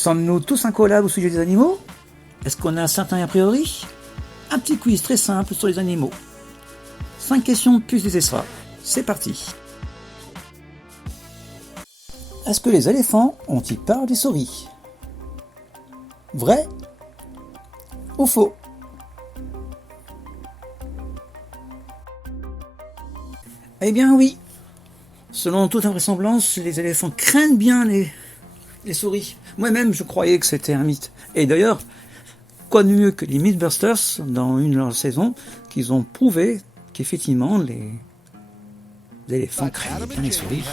Sommes-nous tous incollables au sujet des animaux? Est-ce qu'on a un certain a priori? Un petit quiz très simple sur les animaux. 5 questions plus des extras. C'est parti. Est-ce que les éléphants ont-ils peur des souris? Vrai ou faux? Eh bien oui. Selon toute invraisemblance, les éléphants craignent bien les souris. Moi-même, je croyais que c'était un mythe. Et d'ailleurs, quoi de mieux que les Mythbusters, dans une de leurs saisons, qu'ils ont prouvé qu'effectivement, les éléphants craignent bien les souris.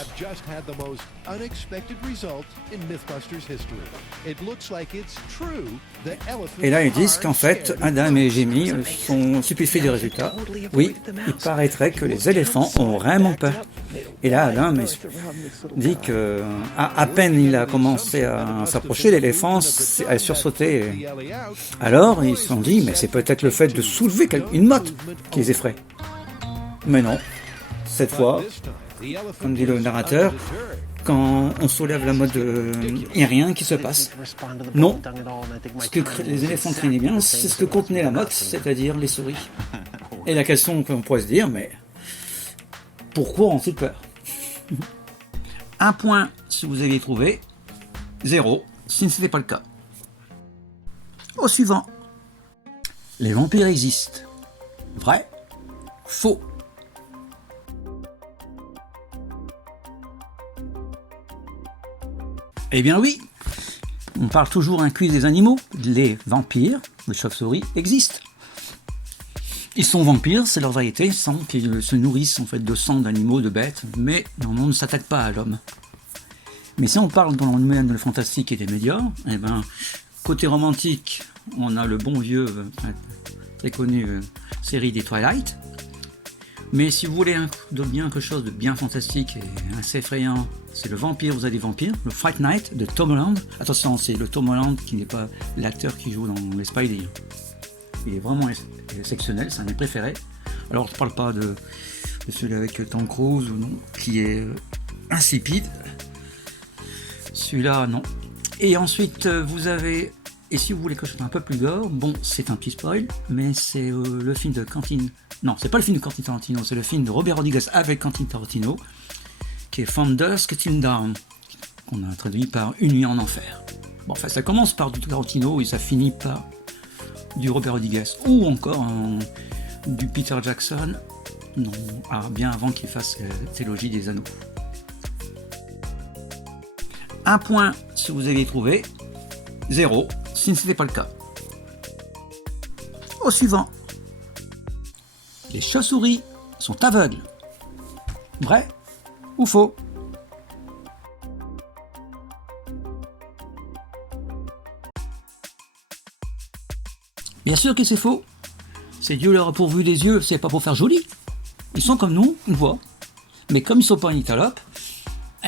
Et là, ils disent qu'en fait, Adam et Jamie sont stupéfaits des résultats. Oui, il paraîtrait que les éléphants ont vraiment peur. Et là, Adam dit que à peine il a commencé à s'approcher, l'éléphant a sursauté. Alors, ils se sont dit, mais c'est peut-être le fait de soulever une motte qui les effraie. Mais non. Cette fois, comme dit le narrateur, quand on soulève la motte, il n'y a rien qui se passe. Non, ce que les éléphants craignaient bien, c'est ce que contenait la motte, c'est-à-dire les souris. Et la question qu'on pourrait se dire, mais pourquoi ont-ils peur? 1 point si vous aviez trouvé, 0 si ce n'était pas le cas. Au suivant. Les vampires existent. Vrai? Faux? Eh bien oui, on parle toujours d'un quiz des animaux. Les vampires, les chauves-souris, existent. Ils sont vampires, c'est leur variété, sans qu'ils se nourrissent en fait de sang d'animaux, de bêtes, mais on ne s'attaque pas à l'homme. Mais si on parle dans le domaine de le fantastique et des médias, eh ben, côté romantique, on a le bon vieux, très connu série des Twilight. Mais si vous voulez quelque chose de bien fantastique et assez effrayant, c'est le vampire, vous avez des vampires, le Fright Night de Tom Holland. Attention, c'est le Tom Holland qui n'est pas l'acteur qui joue dans les Spidey. Il est vraiment exceptionnel, c'est un de mes préférés. Alors on ne parle pas de celui avec Tom Cruise ou non, qui est insipide. Celui-là, non. Et ensuite, vous avez, et si vous voulez quelque chose un peu plus gore, bon, c'est un petit spoil, mais c'est le film de Quentin. Non, c'est pas le film de Quentin Tarantino, c'est le film de Robert Rodriguez avec Quentin Tarantino, qui est From Dusk Till Dawn, qu'on a traduit par Une nuit en enfer. Bon, enfin, ça commence par du Tarantino et ça finit par du Robert Rodriguez, ou encore du Peter Jackson, non, bien avant qu'il fasse la trilogie des Anneaux. 1 point si vous aviez trouvé, 0 si ce n'était pas le cas. Au suivant. Les chauves-souris sont aveugles. Vrai ou faux? Bien sûr que c'est faux. C'est Dieu leur a pourvu des yeux, c'est pas pour faire joli. Ils sont comme nous, on voit. Mais comme ils sont pas nyctalopes,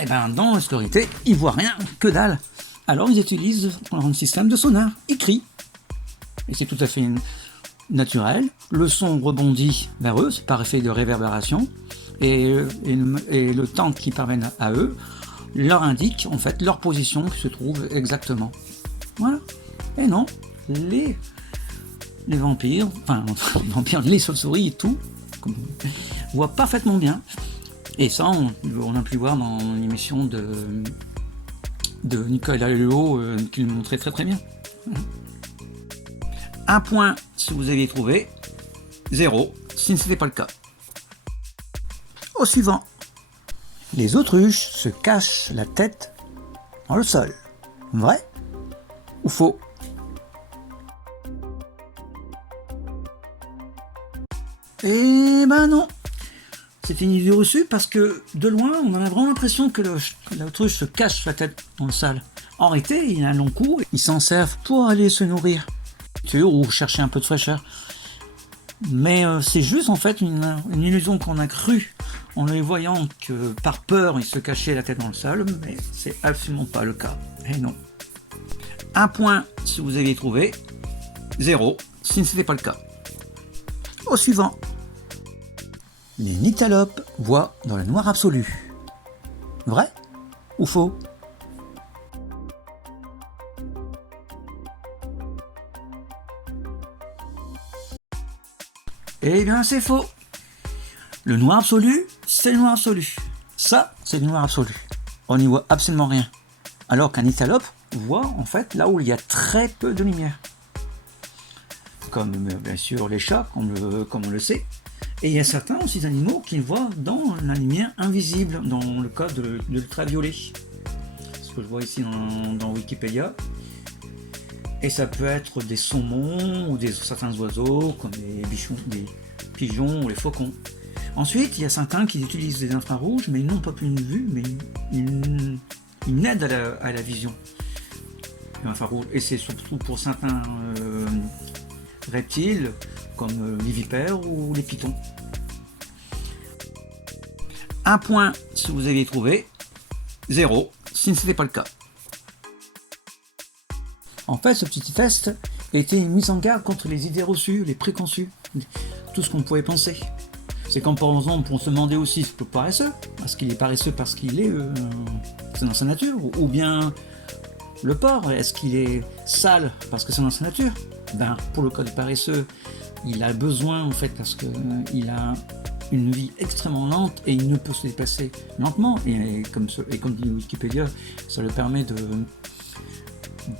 eh ben dans l'obscurité, ils voient rien, que dalle. Alors ils utilisent un système de sonar, ils crient. Et c'est tout à fait naturel. Le son rebondit vers eux, c'est par effet de réverbération. Et le temps qui parviennent à eux leur indique en fait leur position qui se trouve exactement. Voilà. Et non, les vampires, les chauves-souris et tout, voient parfaitement bien. Et ça, on a pu voir dans l'émission de Nicolas Hulot qui le montrait très très bien. 1 point si vous aviez trouvé, 0 si ce n'était pas le cas. Au suivant. Les autruches se cachent la tête dans le sol. Vrai ou faux? Eh ben non. C'est une idée reçue parce que de loin, on a vraiment l'impression que l'autruche se cache la tête dans le sale. En réalité, il a un long cou, ils s'en servent pour aller se nourrir ou chercher un peu de fraîcheur. Mais c'est juste en fait une illusion qu'on a crue en les voyant que par peur ils se cachaient la tête dans le sable, mais c'est absolument pas le cas. Et non. 1 point si vous aviez trouvé, 0 si ce n'était pas le cas. Au suivant. Les nyctalopes voient dans le noir absolu. Vrai ou faux? Eh bien, c'est faux. Le noir absolu, c'est le noir absolu. Ça, c'est le noir absolu. On n'y voit absolument rien. Alors qu'un nyctalope voit en fait là où il y a très peu de lumière. Comme bien sûr les chats, comme on le sait. Et il y a certains aussi animaux qui voient dans la lumière invisible, dans le cas de l'ultraviolet. Ce que je vois ici dans Wikipédia. Et ça peut être des saumons ou certains oiseaux, comme des pigeons ou les faucons. Ensuite, il y a certains qui utilisent des infrarouges, mais non pas une vue, mais une aide à la vision. Infrarouge. Et c'est surtout pour certains reptiles, comme les vipères ou les pitons. Un point si vous avez trouvé, 0 si ce n'était pas le cas. En fait, ce petit test était une mise en garde contre les idées reçues, les préconçus, tout ce qu'on pouvait penser. C'est comme par exemple, on se demandait aussi ce que paresseux, parce qu'il est paresseux parce qu'il est c'est dans sa nature, ou bien le porc, est-ce qu'il est sale parce que c'est dans sa nature? Ben, pour le cas du paresseux, il a besoin en fait parce qu'il a une vie extrêmement lente et il ne peut se déplacer lentement, et comme dit Wikipédia, ça lui permet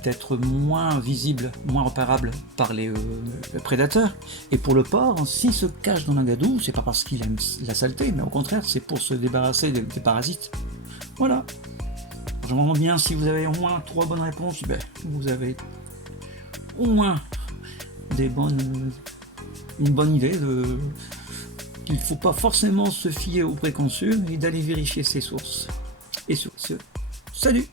d'être moins visible, moins repérable par les prédateurs. Et pour le porc, s'il se cache dans un gadou, c'est pas parce qu'il aime la saleté, mais au contraire, c'est pour se débarrasser des parasites. Voilà. Je me rends bien, si vous avez au moins 3 bonnes réponses, ben, vous avez au moins une bonne idée qu'il ne faut pas forcément se fier aux préconçus et d'aller vérifier ses sources. Et sur ce, salut!